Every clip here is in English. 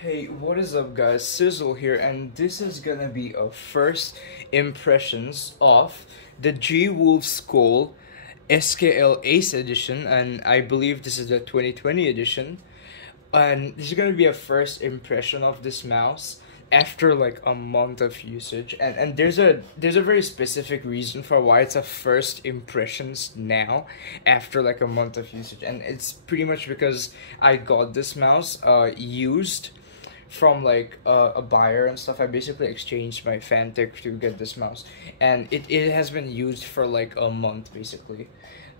Hey, what is up guys? Sizzle here, and this is gonna be a first impressions of the G-Wolves Skoll SKL Ace edition, and I believe this is the 2020 edition. And this is gonna be a first impression of this mouse after like a month of usage, and there's a very specific reason for why it's a first impressions now after like a month of usage, and it's pretty much because I got this mouse used from like a buyer and stuff. I basically exchanged my Fantic to get this mouse, and it has been used for like a month basically.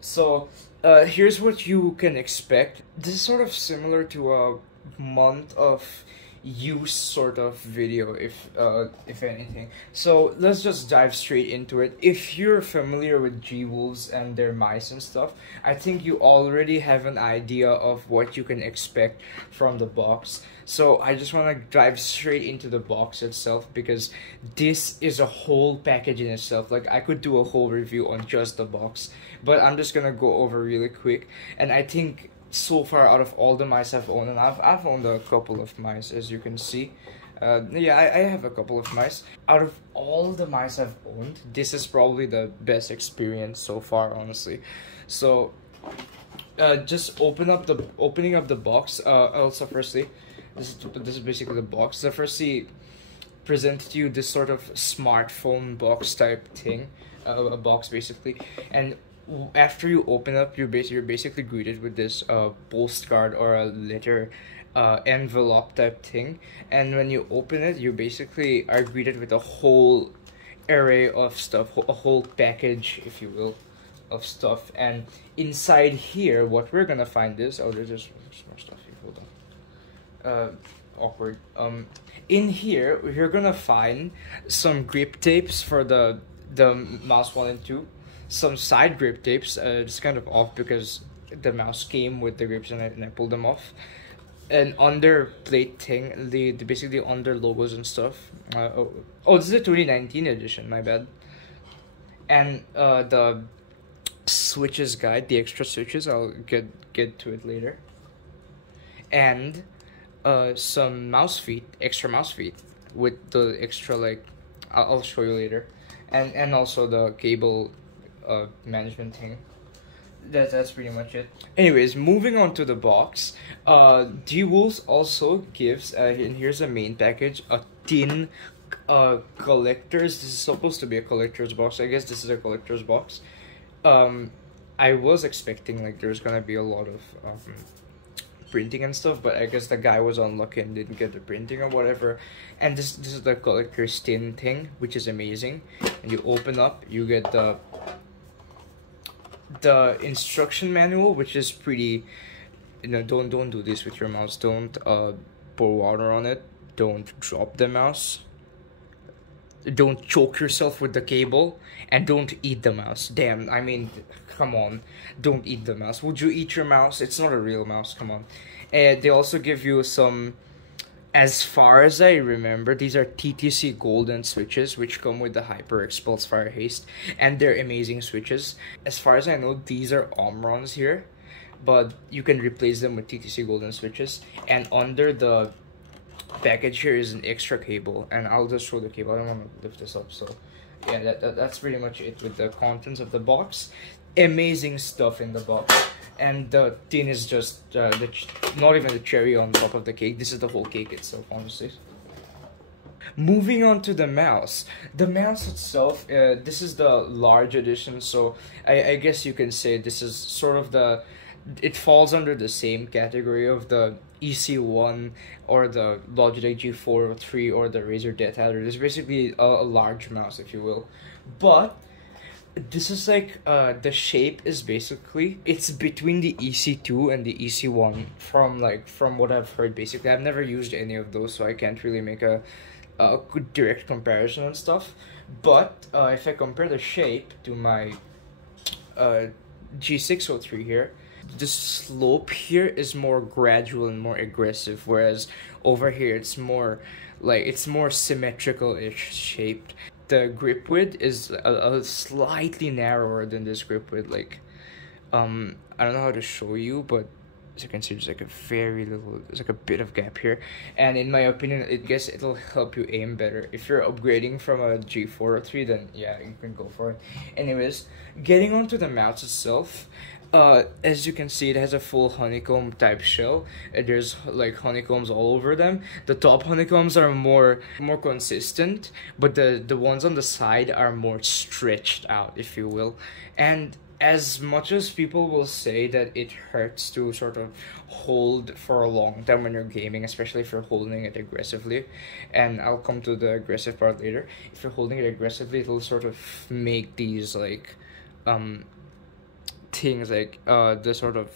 So here's what you can expect. This is sort of similar to a month of use sort of video, if anything. So let's just dive straight into it. If you're familiar with G-Wolves and their mice and stuff, I think you already have an idea of what you can expect from the box. So I just want to dive straight into the box itself, because this is a whole package in itself. Like, I could do a whole review on just the box, but I'm just gonna go over really quick. And I think so far, out of all the mice I've owned, and I've owned a couple of mice, as you can see. Yeah, I have a couple of mice. Out of all the mice I've owned, this is probably the best experience so far, honestly. So just opening up the box. Also, firstly, this is basically the box. So firstly, present to you this sort of smartphone box type thing, a box basically, and after you open up, you're basically greeted with this postcard or a letter envelope type thing, and when you open it, you basically are greeted with a whole array of stuff, a whole package, if you will, of stuff. And inside here, what we're gonna find is, oh, there's just more stuff here. Hold on. Awkward. In here, you're gonna find some grip tapes for the mouse 1 and 2. Some side grip tapes. It's kind of off because the mouse came with the grips, and I pulled them off. An under plate thing, the basically under logos and stuff. Oh, this is a 2019 edition. My bad. And the switches guide, the extra switches. I'll get to it later. And some mouse feet, extra mouse feet with the extra, like, I'll show you later. And also the cable management thing. That's pretty much it. Anyways, moving on to the box. G-Wolves also gives, and here's the main package, a tin collectors. This is supposed to be a collector's box. I guess this is a collector's box. I was expecting like there's gonna be a lot of printing and stuff, but I guess the guy was unlucky and didn't get the printing or whatever. And this is the collector's tin thing, which is amazing. And you open up, you get the instruction manual, which is pretty, don't do this with your mouse. Don't pour water on it. Don't drop the mouse. Don't choke yourself with the cable, and don't eat the mouse. Damn, I mean, come on, don't eat the mouse. Would you eat your mouse? It's not a real mouse, come on. And they also give you some, as far as I remember, these are TTC golden switches, which come with the Hyper Expulse Fire Haste, and they're amazing switches. As far as I know, these are Omrons here, but you can replace them with TTC golden switches. And under the package here is an extra cable, and I'll just show the cable. I don't want to lift this up. So yeah, that's pretty much it with the contents of the box. Amazing stuff in the box. And the tin is just not even the cherry on top of the cake. This is the whole cake itself, honestly. Moving on to the mouse. The mouse itself, this is the large edition, so I guess you can say this is sort of it falls under the same category of the EC1 or the Logitech G403 or the Razer Death Adder. It's basically a large mouse, if you will. But this is like, the shape is basically, it's between the EC2 and the EC1 from what I've heard. Basically, I've never used any of those, so I can't really make a good direct comparison and stuff. But if I compare the shape to my G603 here, the slope here is more gradual and more aggressive, whereas over here it's more symmetrical-ish shaped. The grip width is a slightly narrower than this grip width. Like, I don't know how to show you, but as you can see, there's like a very little, there's like a bit of gap here, and in my opinion, I guess it'll help you aim better. If you're upgrading from a G4 or 3, then yeah, you can go for it. Anyways, getting onto the mouse itself, as you can see, it has a full honeycomb type shell. There's like honeycombs all over them. The top honeycombs are more consistent, but the ones on the side are more stretched out, if you will. And as much as people will say that it hurts to sort of hold for a long time when you're gaming, especially if you're holding it aggressively, and I'll come to the aggressive part later, if you're holding it aggressively, it'll sort of make these like things like the sort of,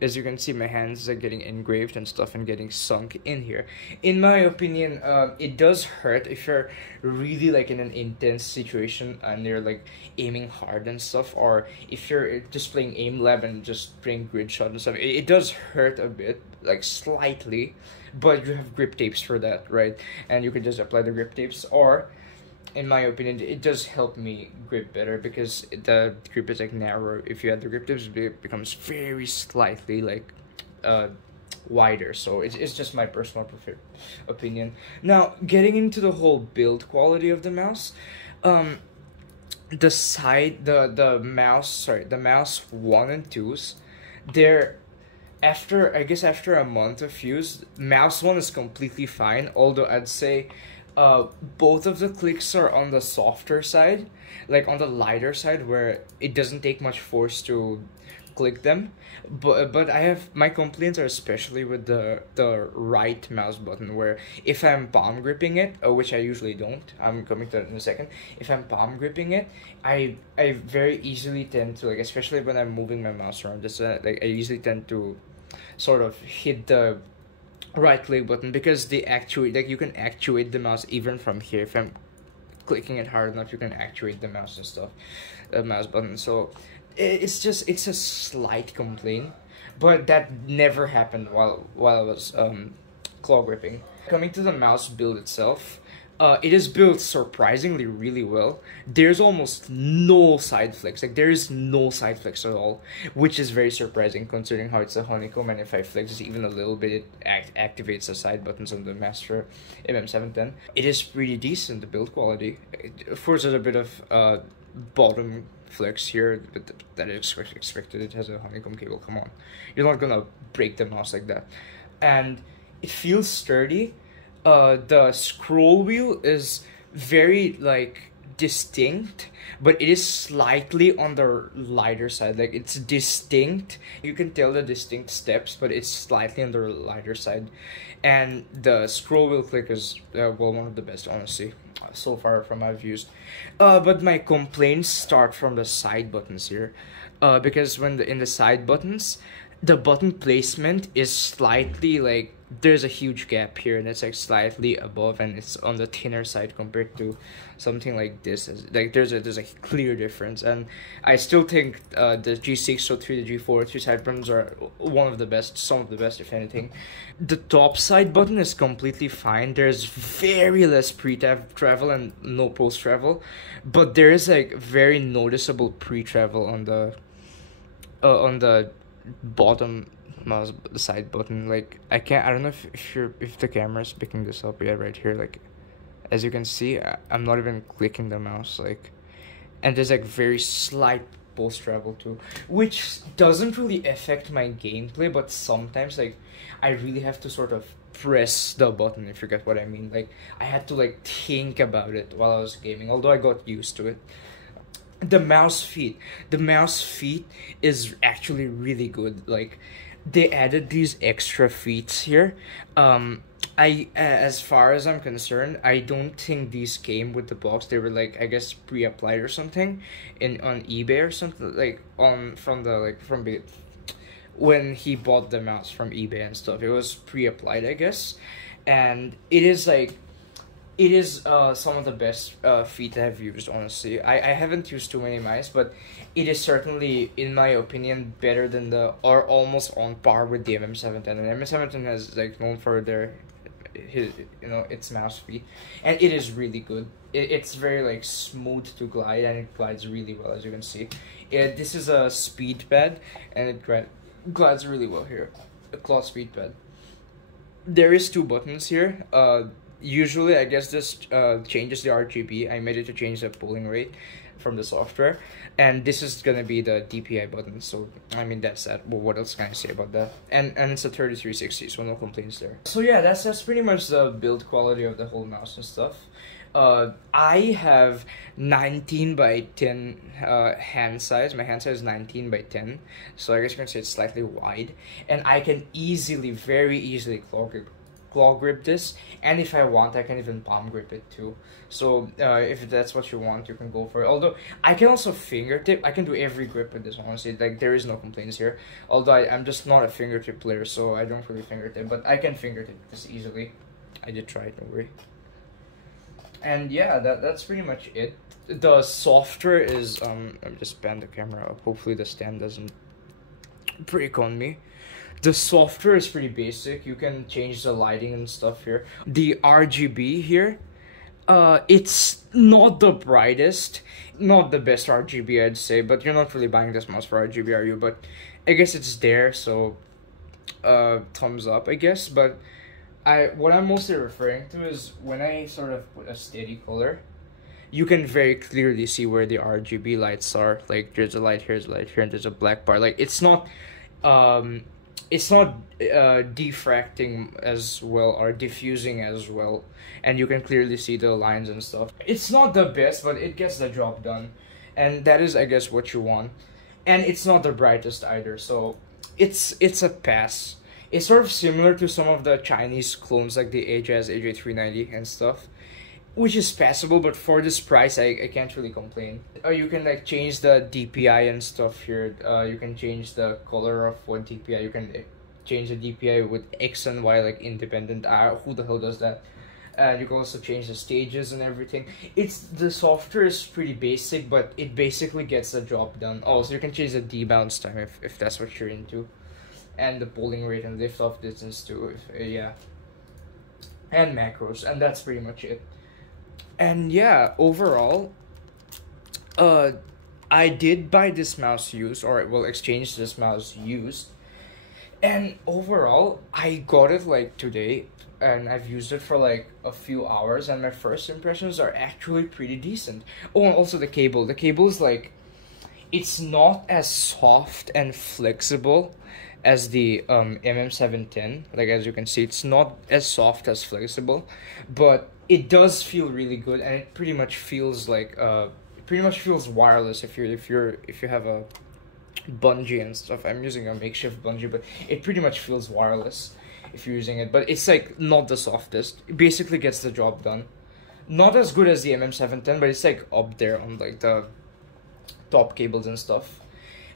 as you can see, my hands are getting engraved and stuff and getting sunk in here. In my opinion, it does hurt if you're really like in an intense situation and you're like aiming hard and stuff, or if you're just playing aim lab and just playing grid shot and stuff. It does hurt a bit, like slightly, but you have grip tapes for that, right? And you can just apply the grip tapes, or in my opinion, it does help me grip better because the grip is like narrow. If you add the grip tips, it becomes very slightly like wider. So it's just my personal opinion. Now, getting into the whole build quality of the mouse, the mouse 1 and 2s, they're after a month of use, mouse 1 is completely fine, although I'd say both of the clicks are on the softer side, like on the lighter side, where it doesn't take much force to click them. But I have, my complaints are especially with the right mouse button, where if I'm palm gripping it, which I usually don't, I'm coming to that in a second. If I'm palm gripping it, I very easily tend to, like, especially when I'm moving my mouse around, like I usually tend to sort of hit the right click button, because they actuate, like, you can actuate the mouse even from here. If I'm clicking it hard enough, you can actuate the mouse and stuff, the mouse button. So it's a slight complaint, but that never happened while I was claw gripping. Coming to the mouse build itself, it is built surprisingly really well. There's almost no side flicks. Like, there is no side flicks at all, which is very surprising considering how it's a honeycomb, and if I flex even a little bit, it activates the side buttons on the Master MM710. It is pretty decent, the build quality. Of course, there's a bit of bottom flex here, but that is expected. It has a honeycomb cable, come on. You're not gonna break the mouse like that. And it feels sturdy. The scroll wheel is very like distinct, but it is slightly on the lighter side. Like, it's distinct, you can tell the distinct steps, but it's slightly on the lighter side. And the scroll wheel click is well, one of the best, honestly, so far from I've used. But my complaints start from the side buttons here, because when in the side buttons, the button placement is slightly like, there's a huge gap here, and it's like slightly above, and it's on the thinner side compared to something like this. Like, there's a clear difference, and I still think the G603, the G403 side buttons are one of the best, some of the best, if anything. The top side button is completely fine. There's very less pre-travel and no post-travel, but there is like very noticeable pre-travel on the bottom mouse side button. Like, I don't know if the camera's picking this up. Yeah, right here, like, as you can see, I'm not even clicking the mouse, like, and there's like very slight post travel too, which doesn't really affect my gameplay, but sometimes, like, I really have to sort of press the button, if you get what I mean. Like, I had to like think about it while I was gaming, although I got used to it. The mouse feet is actually really good. Like, they added these extra feet here. As far as I'm concerned, I don't think these came with the box. They were like, I guess, pre-applied or something on eBay or something, like from when he bought the mouse from eBay and stuff. It was pre-applied, I guess, and it is some of the best feet I've used, honestly. I haven't used too many mice, but it is certainly, in my opinion, better than or almost on par with the MM710. And MM710 has like known for its mouse feet, and it is really good. It's very like smooth to glide, and it glides really well, as you can see. This is a speed pad, and it glides really well here. A cloth speed pad. There is 2 buttons here. Usually I guess this changes the RGB. I made it to change the polling rate from the software, and this is gonna be the DPI button. So I mean, that's that. Well, what else can I say about that? And it's a 3360, so no complaints there. So yeah, that's pretty much the build quality of the whole mouse and stuff. I have 19 by 10 hand size. My hand size is 19 by 10, so I guess you can say it's slightly wide, and I can very easily claw grip this, and if I want, I can even palm grip it too. So if that's what you want, you can go for it. Although I can also fingertip. I can do every grip with this, honestly. Like, there is no complaints here. Although I'm just not a fingertip player, so I don't really fingertip, but I can fingertip this easily. I did try it, don't worry. And yeah, that's pretty much it. The software is let me just pan the camera up. Hopefully the stand doesn't break on me. The software is pretty basic. You can change the lighting and stuff here. The RGB here, it's not the brightest, not the best RGB, I'd say, but you're not really buying this mouse for RGB, are you? But I guess it's there, so thumbs up, I guess. But what I'm mostly referring to is when I sort of put a steady color, you can very clearly see where the RGB lights are. Like, there's a light here, there's a light here, and there's a black bar. Like, it's not diffracting as well or diffusing as well, and you can clearly see the lines and stuff. It's not the best, but it gets the job done, and that is, I guess, what you want. And it's not the brightest either, so it's a pass. It's sort of similar to some of the Chinese clones like the AJAS AJ390 and stuff, which is passable, but for this price, I can't really complain. You can like change the DPI and stuff here. You can change the color of what DPI. You can change the DPI with X and Y, like independent. Who the hell does that? You can also change the stages and everything. The software is pretty basic, but it basically gets the job done. Oh, so you can change the debounce time if that's what you're into, and the polling rate and lift off distance too. Yeah, and macros, and that's pretty much it. And yeah, overall, I did buy this mouse used, or well, exchange this mouse used, and overall, I got it like today, and I've used it for like a few hours, and my first impressions are actually pretty decent. Oh, and also the cable. The cable is like, it's not as soft and flexible as the MM710. Like, as you can see, it's not as soft as flexible, but it does feel really good, and it pretty much feels like wireless if you have a bungee and stuff. I'm using a makeshift bungee, but it pretty much feels wireless if you're using it. But it's like not the softest. It basically gets the job done. Not as good as the MM710, but it's like up there on like the top cables and stuff.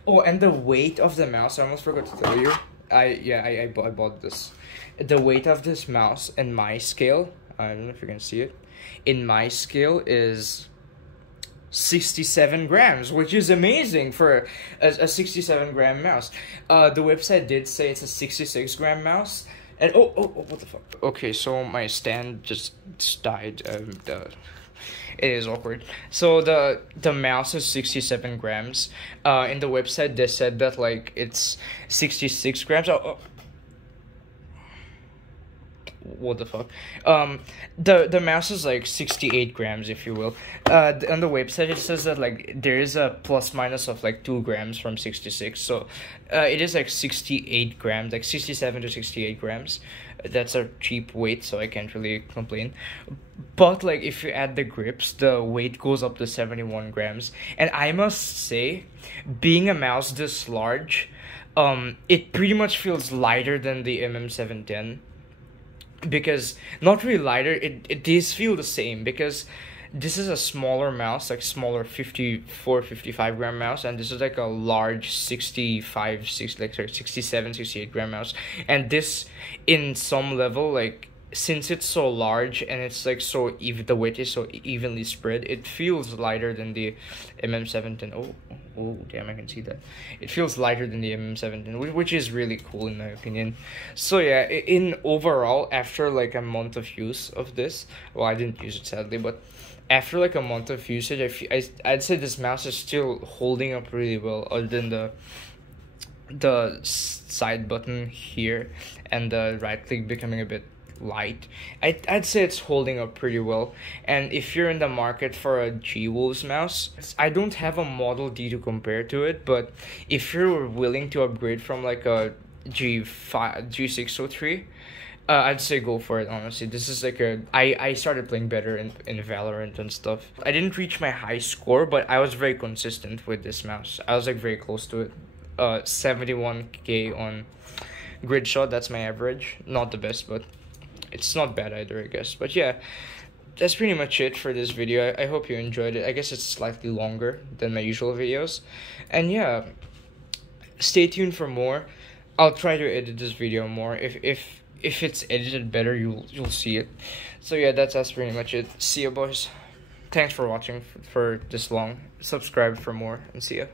Oh, and the weight of the mouse, I almost forgot to tell you. I bought this. The weight of this mouse in my scale, I don't know if you can see it, in my scale is 67 grams, which is amazing for a 67 gram mouse. The website did say it's a 66 gram mouse. And oh, what the fuck? Okay, so my stand just died. It is awkward. So the mouse is 67 grams. In the website they said that like it's 66 grams. What the fuck? The mouse is like 68 grams, if you will. On the website it says that like there is a plus minus of like 2 grams from 66, so it is like 68 grams, like 67 to 68 grams. That's a cheap weight, so I can't really complain. But like if you add the grips, the weight goes up to 71 grams, and I must say, being a mouse this large, it pretty much feels lighter than the MM710. Because not really lighter, it does feel the same, because this is a smaller mouse, like smaller 55 gram mouse, and this is like a large 67 68 gram mouse. And this, in some level, like since it's so large and it's like so even, the weight is so evenly spread, it feels lighter than the MM710. Oh damn, I can see that. It feels lighter than the MM710, which is really cool in my opinion. So yeah, in overall, after like a month of use of this, well, I didn't use it sadly, but after like a month of usage, I'd say this mouse is still holding up really well, other than the side button here and the right click becoming a bit light. I'd say it's holding up pretty well. And if you're in the market for a G-Wolves mouse, I don't have a Model D to compare to it, but if you're willing to upgrade from like a G603, I'd say go for it, honestly. This is like I started playing better in Valorant and stuff. I didn't reach my high score, but I was very consistent with this mouse. I was like very close to it. 71k on grid shot, that's my average. Not the best, but it's not bad either, I guess. But yeah, that's pretty much it for this video. I hope you enjoyed it. I guess it's slightly longer than my usual videos. And yeah, stay tuned for more. I'll try to edit this video more. If it's edited better, you'll see it. So yeah, that's pretty much it. See ya, boys. Thanks for watching for this long. Subscribe for more, and see ya.